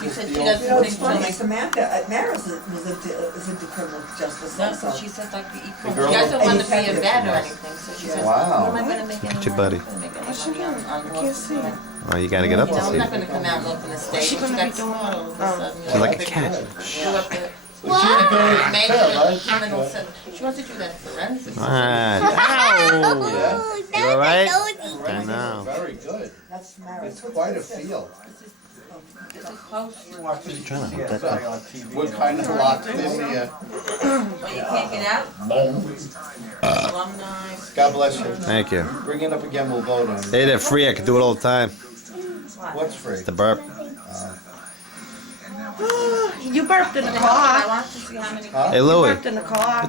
She said she You doesn't know, it's think funny, like. Samantha, Maris is into criminal justice That's what also. she said, like, she girl doesn't that- want to be a Detective. vet or anything, so she said, what Wow. am I gonna make any money? Too buddy. I'm not gonna make any money on horses. Oh, you gotta get up You to know, I'm see not it. gonna come out and open the stable. She got smart all of a sudden. She's like a cat. Go up there. Well, she's doing it Major fair, right? criminal sen- She wants to do that forensics. Ow! You alright? I know. Very good. That's Maris. It's quite a field. This is close. Trying to hold that up. We're kind of locked in here. Oh, you can't get out? Alumni. God bless you. Thank you. Bring it up again, we'll vote on it. Hey, they're free. I can do it all the time. What's free? The burp. You burped in the I car. want to see how many. Huh? Hey, Louie. Burped in the car.